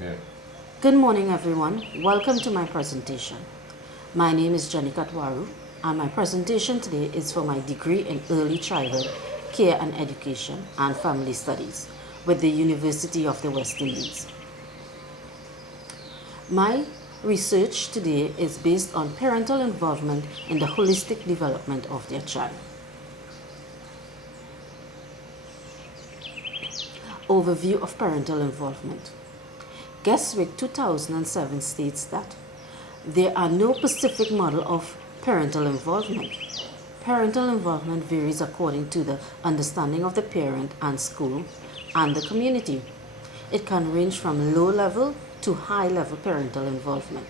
Yeah. Good morning, everyone. Welcome to my presentation. My name is Katwaroo, and my presentation today is for my degree in Early Childhood Care and Education and Family Studies with the University of the West Indies. My research today is based on parental involvement in the holistic development of their child. Overview of parental involvement. Ectt 2007 states that there are no specific model of parental involvement. Parental involvement varies according to the understanding of the parent and school and the community. It can range from low level to high level parental involvement.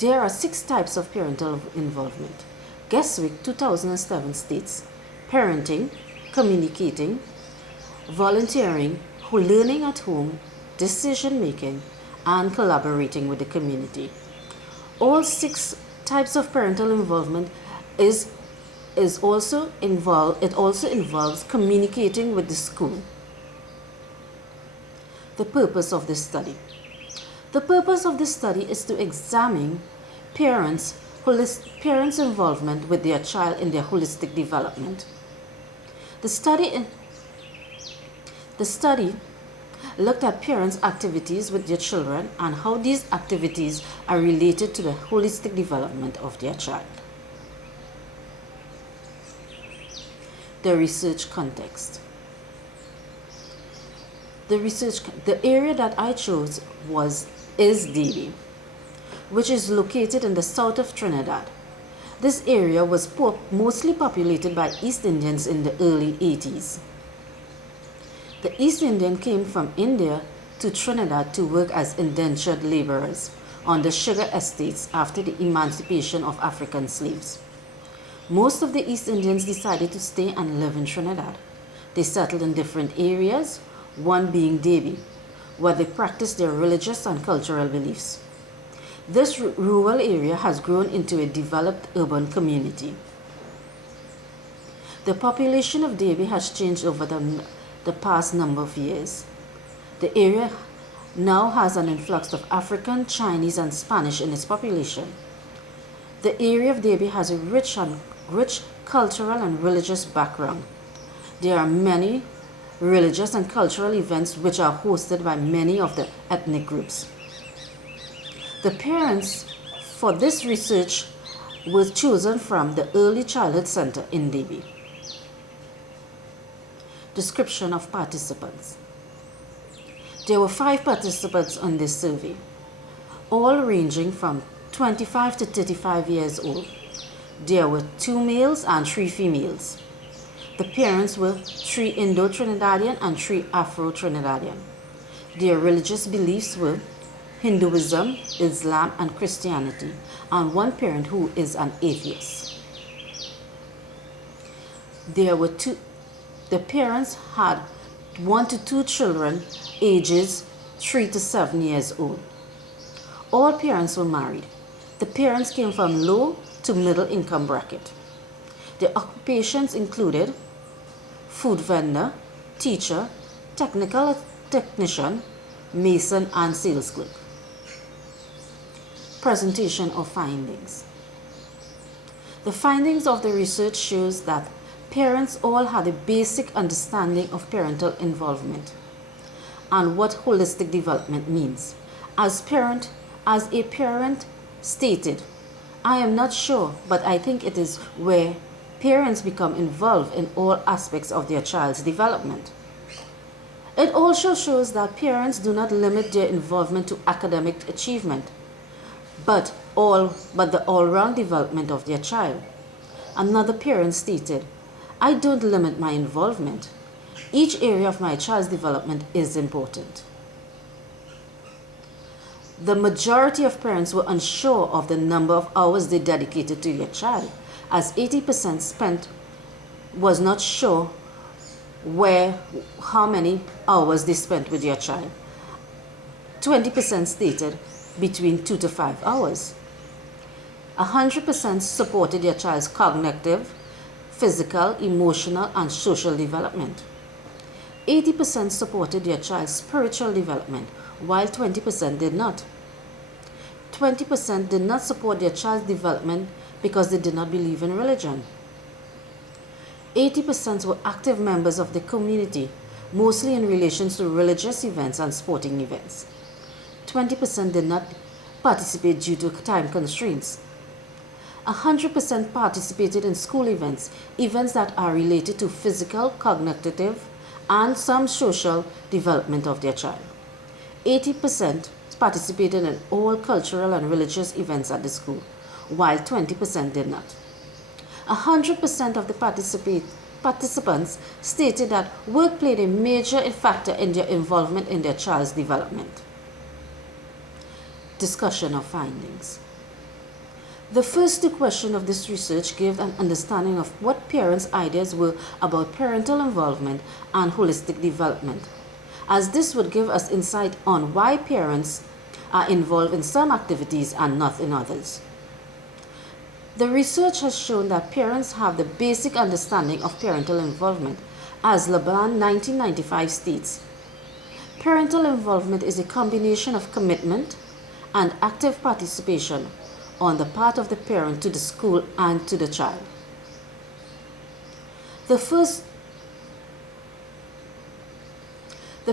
There are 6 types of parental involvement. Ectt 2007 states parenting, communicating, volunteering, learning at home, decision making, and collaborating with the community. All 6 types of parental involvement is also involved. It also involves communicating with the school. The purpose of this study. The purpose of this study is to examine parents' involvement with their child in their holistic development. The study looked at parents' activities with their children and how these activities are related to the holistic development of their child. The research context. The area that I chose is Davie, which is located in the south of Trinidad. This area was mostly populated by East Indians in the early 80s. The East Indians came from India to Trinidad to work as indentured laborers on the sugar estates after the emancipation of African slaves. Most of the East Indians decided to stay and live in Trinidad. They settled in different areas, one being Davie, where they practiced their religious and cultural beliefs. This rural area has grown into a developed urban community. The population of Davie has changed over the past number of years. The area now has an influx of African, Chinese, and Spanish in its population. The area of Davie has a rich cultural and religious background. There are many religious and cultural events which are hosted by many of the ethnic groups. The parents for this research were chosen from the Early Childhood Center in Davie. Description of participants. There were 5 participants on this survey, all ranging from 25 to 35 years old. There were 2 males and 3 females. The parents were 3 Indo-Trinidadian and 3 Afro-Trinidadian. Their religious beliefs were Hinduism, Islam, and Christianity, and one parent who is an atheist. The parents had 1 to 2 children ages 3 to 7 years old. All parents were married. The parents came from low to middle income bracket. Their occupations included food vendor, teacher, technician, mason, and sales clerk. Presentation of findings. The findings of the research shows that parents all had a basic understanding of parental involvement and what holistic development means. As a parent stated, I am not sure, but I think it is where parents become involved in all aspects of their child's development. It also shows that parents do not limit their involvement to academic achievement, but the all-round development of their child. Another parent stated, I don't limit my involvement. Each area of my child's development is important. The majority of parents were unsure of the number of hours they dedicated to their child, as 80% was not sure how many hours they spent with their child. 20% stated between 2 to 5 hours. 100% supported their child's cognitive, physical, emotional, and social development. 80% supported their child's spiritual development, while 20% did not. 20% did not support their child's development because they did not believe in religion. 80% were active members of the community, mostly in relation to religious events and sporting events. 20% did not participate due to time constraints. 100% participated in school events, events that are related to physical, cognitive, and some social development of their child. 80% participated in all cultural and religious events at the school, while 20% did not. 100% of the participants stated that work played a major factor in their involvement in their child's development. Discussion of findings. The first two questions of this research gave an understanding of what parents' ideas were about parental involvement and holistic development, as this would give us insight on why parents are involved in some activities and not in others. The research has shown that parents have the basic understanding of parental involvement, as Laban 1995 states. Parental involvement is a combination of commitment and active participation on the part of the parent to the school and to the child. The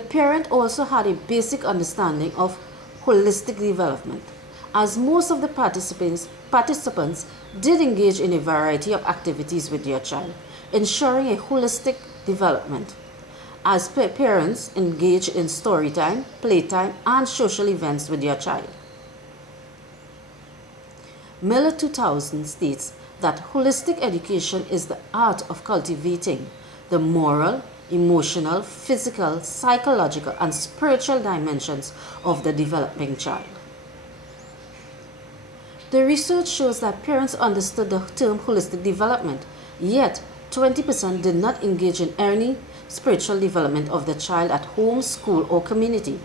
parent also had a basic understanding of holistic development, as most of the participants did engage in a variety of activities with their child, ensuring a holistic development, as parents engage in story time, playtime, and social events with their child. Miller 2000 states that holistic education is the art of cultivating the moral, emotional, physical, psychological, and spiritual dimensions of the developing child. The research shows that parents understood the term holistic development, yet 20% did not engage in any spiritual development of the child at home, school, or community.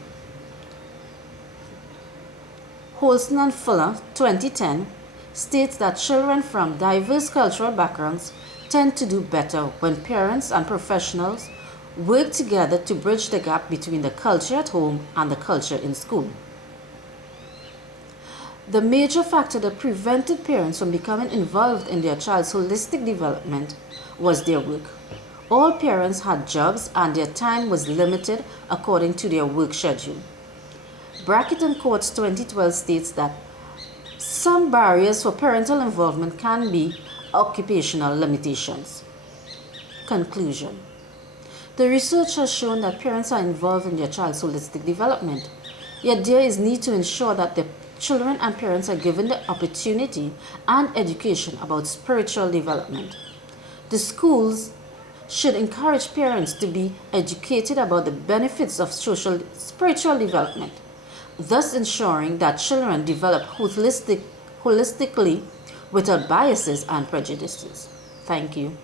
Holston and Fuller, 2010, states that children from diverse cultural backgrounds tend to do better when parents and professionals work together to bridge the gap between the culture at home and the culture in school. The major factor that prevented parents from becoming involved in their child's holistic development was their work. All parents had jobs and their time was limited according to their work schedule. Brackett and Coates 2012 states that some barriers for parental involvement can be occupational limitations. Conclusion. The research has shown that parents are involved in their child's holistic development, yet there is need to ensure that the children and parents are given the opportunity and education about spiritual development. The schools should encourage parents to be educated about the benefits of spiritual development, thus ensuring that children develop holistically without biases and prejudices. Thank you.